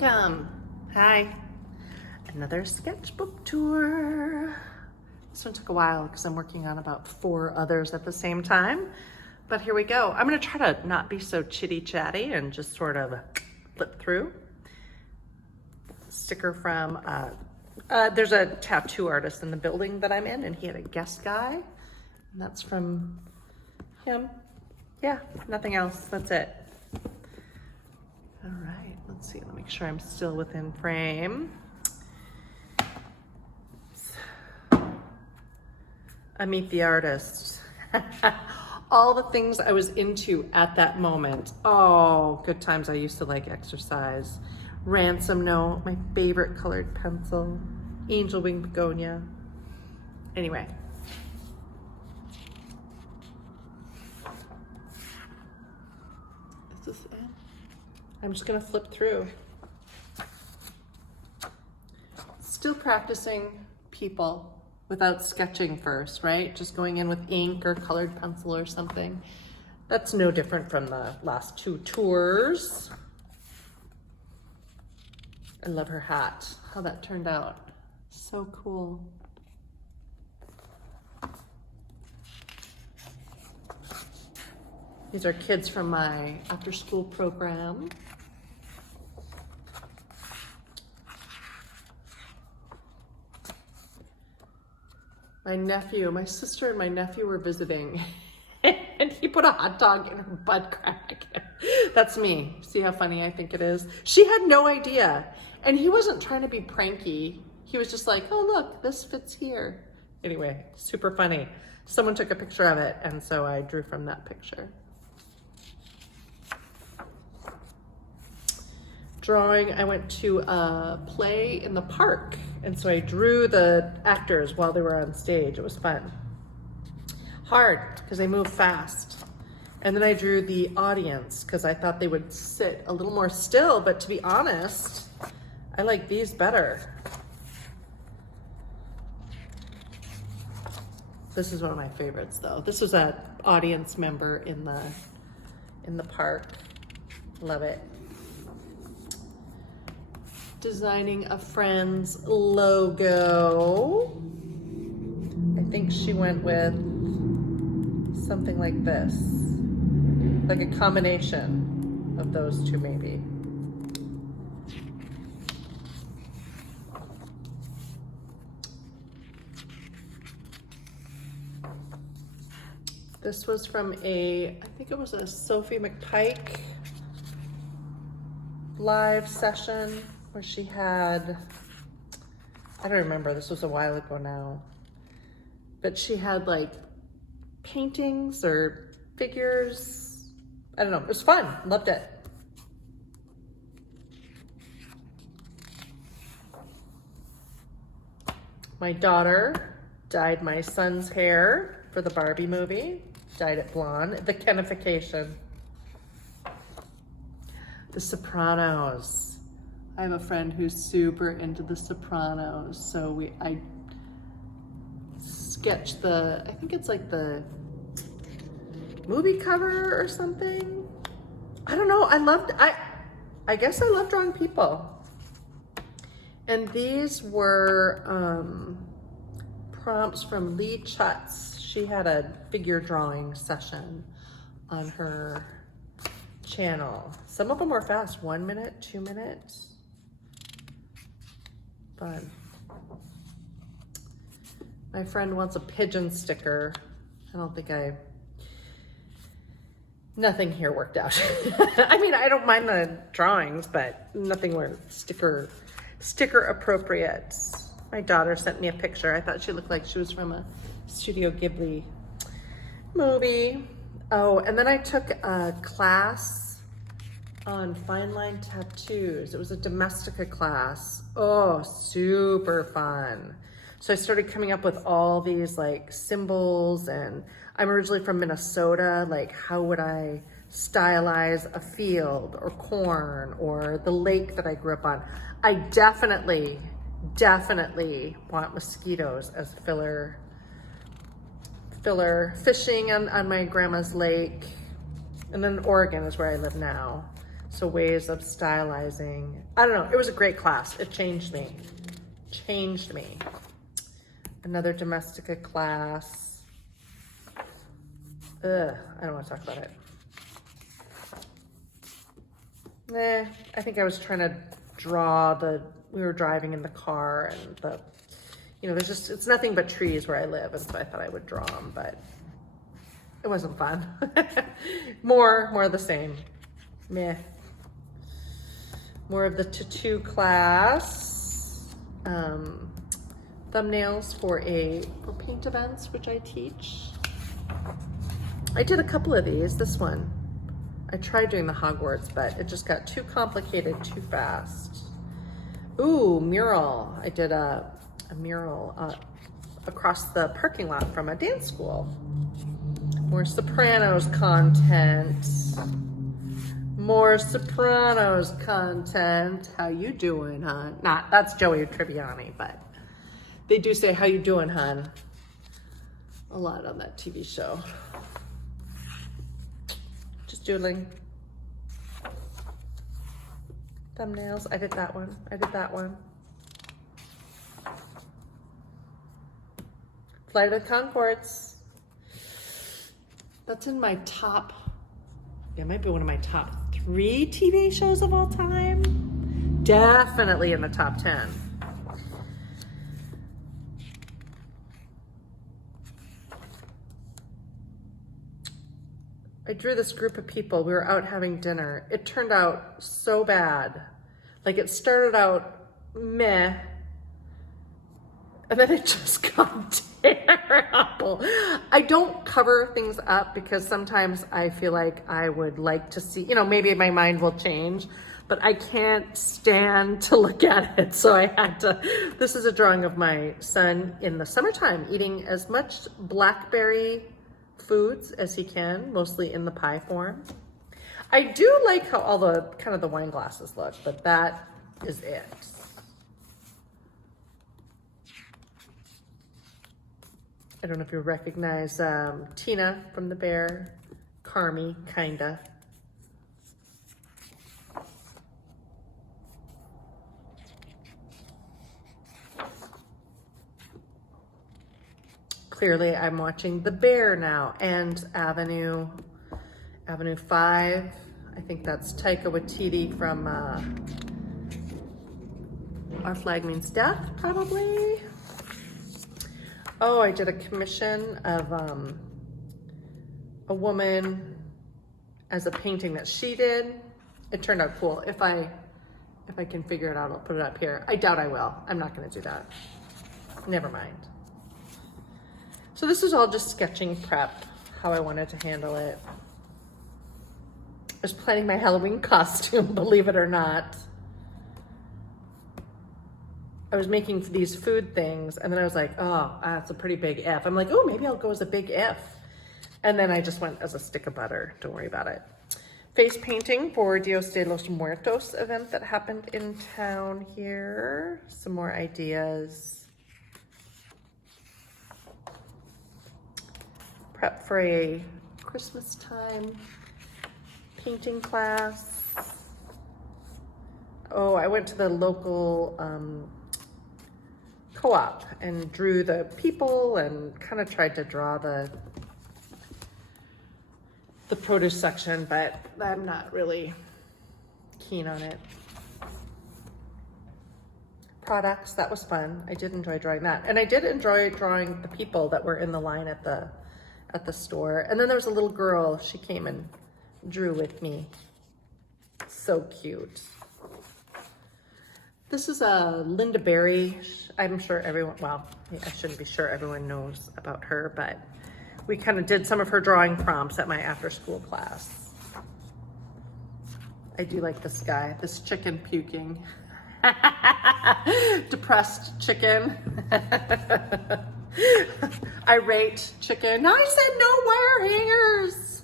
Welcome. Hi. Another sketchbook tour. This one took a while because I'm working on about 4 others at the same time. But here we go. I'm going to try to not be so chitty chatty and just sort of flip through. Sticker from, there's a tattoo artist in the building that I'm in, and he had a guest guy. And that's from him. Yeah, nothing else. That's it. All right, let's see. Let me make sure I'm still within frame. I meet the artist. All the things I was into at that moment. Oh, good times. I used to like exercise. Ransom note, my favorite colored pencil. Angel wing begonia. Anyway. Is this it? I'm just gonna flip through. Still practicing people without sketching first, right? Just going in with ink or colored pencil or something. That's no different from the last 2 tours. I love her hat, how that turned out. So cool. These are kids from my after-school program. My sister and my nephew were visiting and he put a hot dog in her butt crack. That's me. See how funny I think it is? She had no idea. And he wasn't trying to be pranky. He was just like, oh, look, this fits here. Anyway, super funny. Someone took a picture of it, and so I drew from that picture. Drawing, I went to a play in the park, and so I drew the actors while they were on stage. It was fun. Hard, because they move fast. And then I drew the audience, because I thought they would sit a little more still, but to be honest, I like these better. This is one of my favorites, though. This was an audience member in the park. Love it. Designing a friend's logo. I think she went with something like this, like a combination of those 2 maybe. This was from I think it was a Sophie McPike live session where she had, I don't remember, this was a while ago now, but she had like paintings or figures. I don't know, it was fun, loved it. My daughter dyed my son's hair for the Barbie movie, dyed it blonde, the Kenification. The Sopranos. I have a friend who's super into The Sopranos, so I sketched I think it's like the movie cover or something. I don't know, I guess I love drawing people. And these were prompts from Lee Chutz. She had a figure drawing session on her channel. Some of them were fast, 1 minute, 2 minutes. Fun. My friend wants a pigeon sticker. I don't think nothing here worked out. I mean, I don't mind the drawings, but nothing were sticker appropriate. My daughter sent me a picture. I thought she looked like she was from a Studio Ghibli movie. Oh, and then I took a class on fine line tattoos. It was a Domestica class. Oh, super fun. So I started coming up with all these like symbols, and I'm originally from Minnesota. Like, how would I stylize a field or corn or the lake that I grew up on? I definitely want mosquitoes as filler fishing on my grandma's lake. And then Oregon is where I live now. So ways of stylizing. I don't know, it was a great class. It changed me. Changed me. Another Domestica class. Ugh, I don't want to talk about it. I think I was trying to draw we were driving in the car and it's nothing but trees where I live, and so I thought I would draw them, but it wasn't fun. More of the same. Meh. More of the tattoo class. Thumbnails for paint events, which I teach. I did a couple of these. This one, I tried doing the Hogwarts, but it just got too complicated too fast. Ooh, mural. I did a mural across the parking lot from a dance school. More Sopranos content. More Sopranos content. How you doing, hon? That's Joey Tribbiani, but they do say, how you doing, hon? A lot on that TV show. Just doodling. Thumbnails. I did that one. I did that one. Flight of the Conchords. That's in my top, it might be one of my top 3 TV shows of all time. Definitely in the top 10. I drew this group of people. We were out having dinner. It turned out so bad. Like, it started out meh, and then it just got terrible. I don't cover things up because sometimes I feel like I would like to see, maybe my mind will change, but I can't stand to look at it. So I had to, this is a drawing of my son in the summertime eating as much blackberry foods as he can, mostly in the pie form. I do like how all the kind of the wine glasses look, but that is it. I don't know if you recognize Tina from The Bear, Carmy, kinda. Clearly, I'm watching The Bear now, and Avenue 5. I think that's Taika Waititi from Our Flag Means Death, probably. Oh, I did a commission of a woman as a painting that she did. It turned out cool. If I can figure it out, I'll put it up here. I doubt I will. I'm not gonna do that. Never mind. So this is all just sketching prep, how I wanted to handle it. I was planning my Halloween costume, believe it or not. I was making these food things, and then I was like, oh, that's a pretty big if. I'm like, oh, maybe I'll go as a big if. And then I just went as a stick of butter. Don't worry about it. Face painting for Dios de los Muertos event that happened in town here. Some more ideas. Prep for a Christmas time painting class. Oh, I went to the local co-op and drew the people and kind of tried to draw the produce section, but I'm not really keen on it. Products, that was fun. I did enjoy drawing that. And I did enjoy drawing the people that were in the line at the store. And then there was a little girl, she came and drew with me. So cute. This is a Linda Berry. I'm sure everyone, well, I shouldn't be sure everyone knows about her, but we kind of did some of her drawing prompts at my after school class. I do like this guy, this chicken puking. Depressed chicken. Irate chicken. No, I said no wire hangers.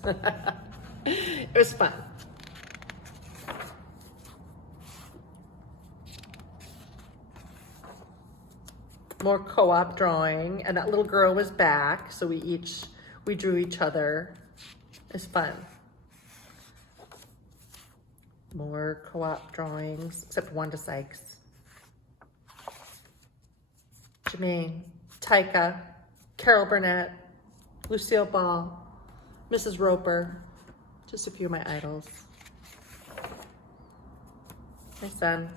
It was fun. More co-op drawing, and that little girl was back, so we drew each other. It's fun. More co-op drawings, except Wanda Sykes, Jermaine, Tyka, Carol Burnett, Lucille Ball, Mrs. Roper, just a few of my idols. My son.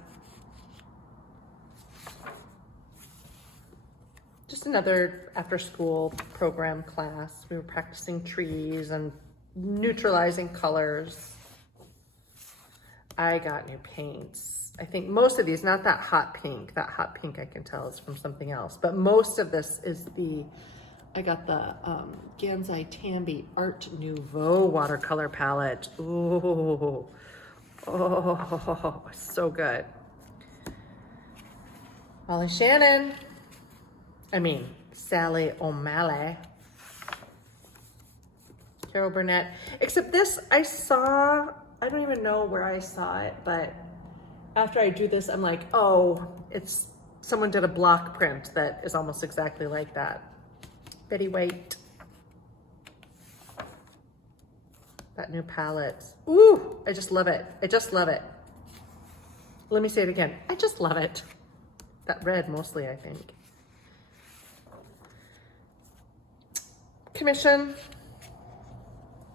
Just another after-school program class. We were practicing trees and neutralizing colors. I got new paints. I think most of these, not that hot pink. That hot pink I can tell is from something else. But most of this is I got the Gansai Tambi Art Nouveau watercolor palette. Ooh, oh, so good. Molly Shannon. Sally O'Malley. Carol Burnett. Except this, I don't even know where I saw it, but after I do this, I'm like, oh, someone did a block print that is almost exactly like that. Betty White. That new palette. Ooh, I just love it. I just love it. Let me say it again. I just love it. That red mostly, I think. Commission.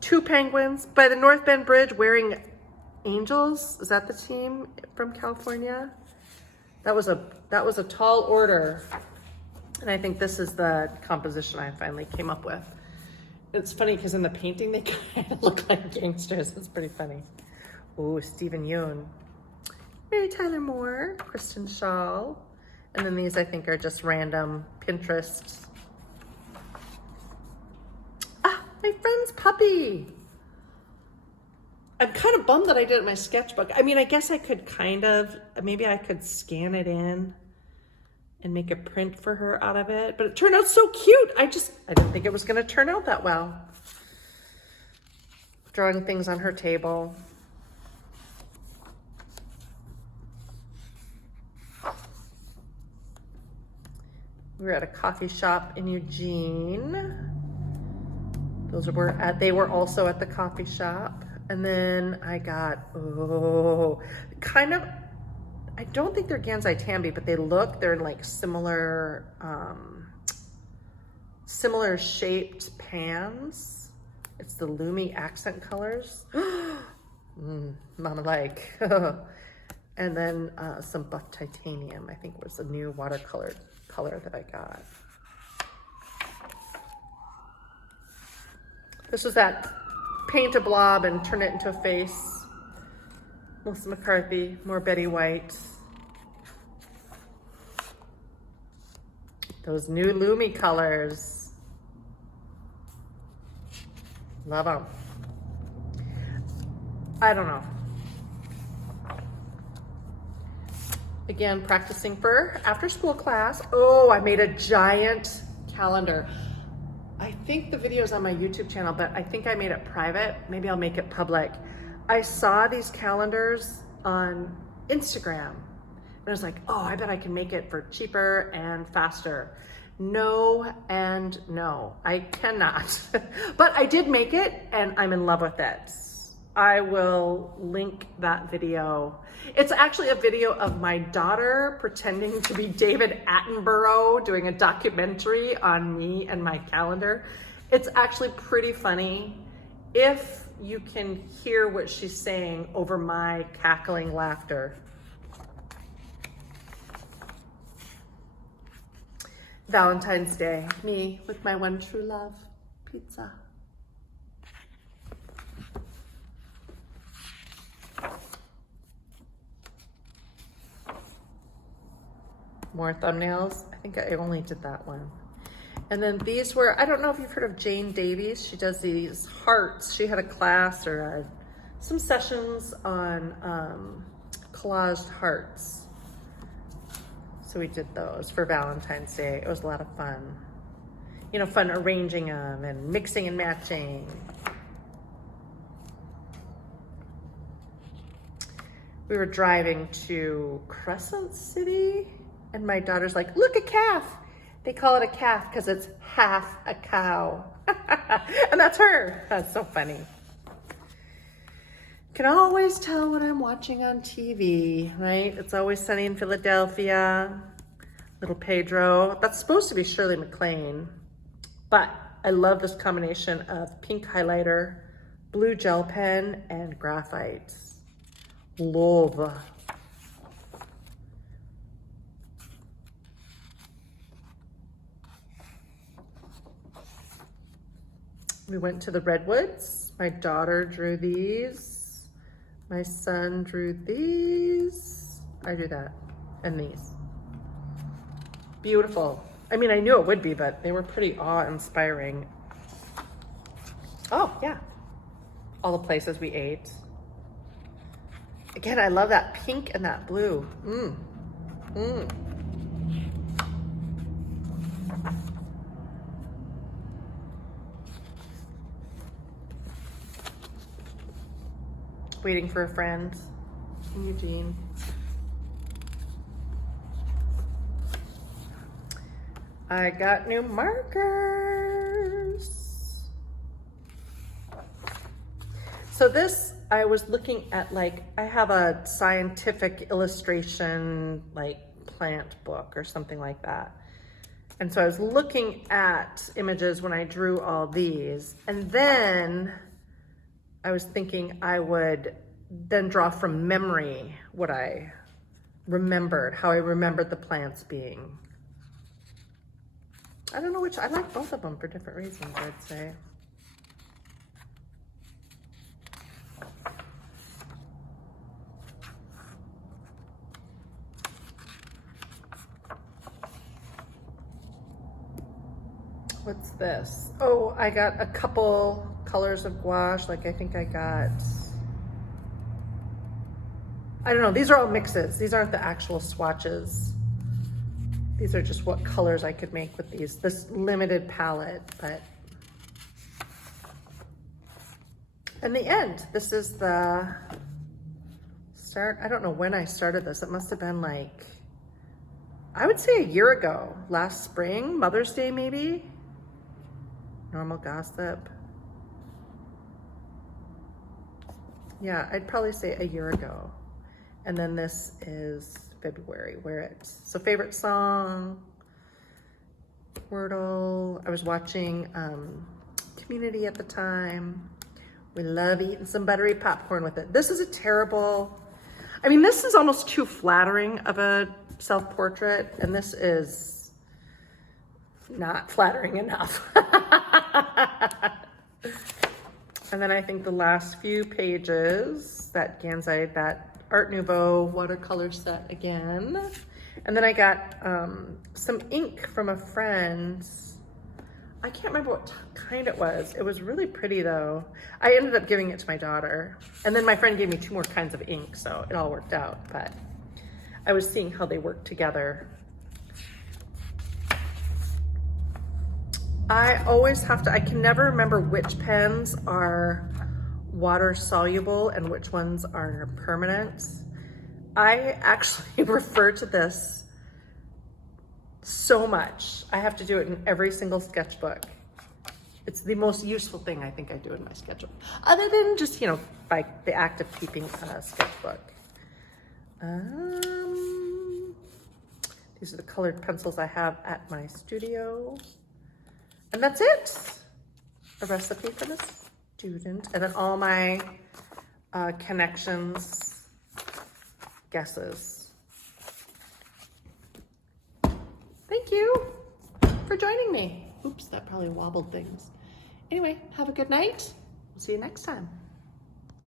2 penguins by the North Bend Bridge wearing angels. Is that the team from California? That was a tall order. And I think this is the composition I finally came up with. It's funny because in the painting, they kind of look like gangsters. It's pretty funny. Ooh, Stephen Yoon. Mary Tyler Moore, Kristen Shaw. And then these I think are just random Pinterest. My friend's puppy. I'm kind of bummed that I did it in my sketchbook. I guess I could maybe I could scan it in and make a print for her out of it, but it turned out so cute. I didn't think it was gonna turn out that well. Drawing things on her table. We were at a coffee shop in Eugene. They were also at the coffee shop. And then I got, I don't think they're Gansai Tambi, but they're like similar shaped pans. It's the Lumi accent colors. Mama like. And then some buff titanium, I think was a new watercolor color that I got. This was that paint a blob and turn it into a face. Melissa McCarthy, more Betty White. Those new Lumi colors. Love them. I don't know. Again, practicing for after school class. Oh, I made a giant calendar. I think the video's on my YouTube channel, but I think I made it private. Maybe I'll make it public. I saw these calendars on Instagram and I was like, oh, I bet I can make it for cheaper and faster. No and no, I cannot. But I did make it and I'm in love with it. I will link that video. It's actually a video of my daughter pretending to be David Attenborough doing a documentary on me and my calendar. It's actually pretty funny if you can hear what she's saying over my cackling laughter. Valentine's Day, me with my one true love, pizza. More thumbnails. I think I only did that one. And then these were, I don't know if you've heard of Jane Davies. She does these hearts. She had a class or some sessions on collaged hearts. So we did those for Valentine's Day. It was a lot of fun. You know, fun arranging them and mixing and matching. We were driving to Crescent City and my daughter's like, look, a calf. They call it a calf because it's half a cow. And that's her. That's so funny. Can always tell what I'm watching on TV, right? It's Always Sunny in Philadelphia, Little Pedro. That's supposed to be Shirley MacLaine, but I love this combination of pink highlighter, blue gel pen, and graphite. Love. We went to the Redwoods. My daughter drew these. My son drew these. I drew that and these. Beautiful. I mean, I knew it would be, but they were pretty awe-inspiring. Oh, yeah. All the places we ate. Again, I love that pink and that blue. Waiting for a friend in Eugene. I got new markers. So this, I was looking at, like, I have a scientific illustration, like, plant book or something like that. And so I was looking at images when I drew all these, and then I was thinking I would then draw from memory what I remembered, how I remembered the plants being. I don't know which, I like both of them for different reasons, I'd say. What's this? Oh, I got a couple colors of gouache. Like, I think I got, I don't know, these are all mixes. These aren't the actual swatches. These are just what colors I could make with these, this limited palette. But in the end, this is the start. I don't know when I started this. It must have been like, I would say a year ago, last spring, Mother's Day maybe. Normal Gossip. Yeah, I'd probably say a year ago. And then this is February, where it's, so favorite song, Wordle. I was watching Community at the time. We love eating some buttery popcorn with it. This is a terrible, I mean, this is almost too flattering of a self-portrait, and this is not flattering enough. And then I think the last few pages, that Gansai, that Art Nouveau watercolor set again. And then I got some ink from a friend. I can't remember what kind it was. It was really pretty though. I ended up giving it to my daughter. And then my friend gave me 2 more kinds of ink, so it all worked out. But I was seeing how they work together. I always have to, I can never remember which pens are water soluble and which ones are permanent. I actually refer to this so much. I have to do it in every single sketchbook. It's the most useful thing I think I do in my sketchbook, other than just, you know, like the act of keeping a sketchbook. These are the colored pencils I have at my studio. And that's it. A recipe for the student. And then all my connections, guesses. Thank you for joining me. Oops, that probably wobbled things. Anyway, have a good night. We'll see you next time.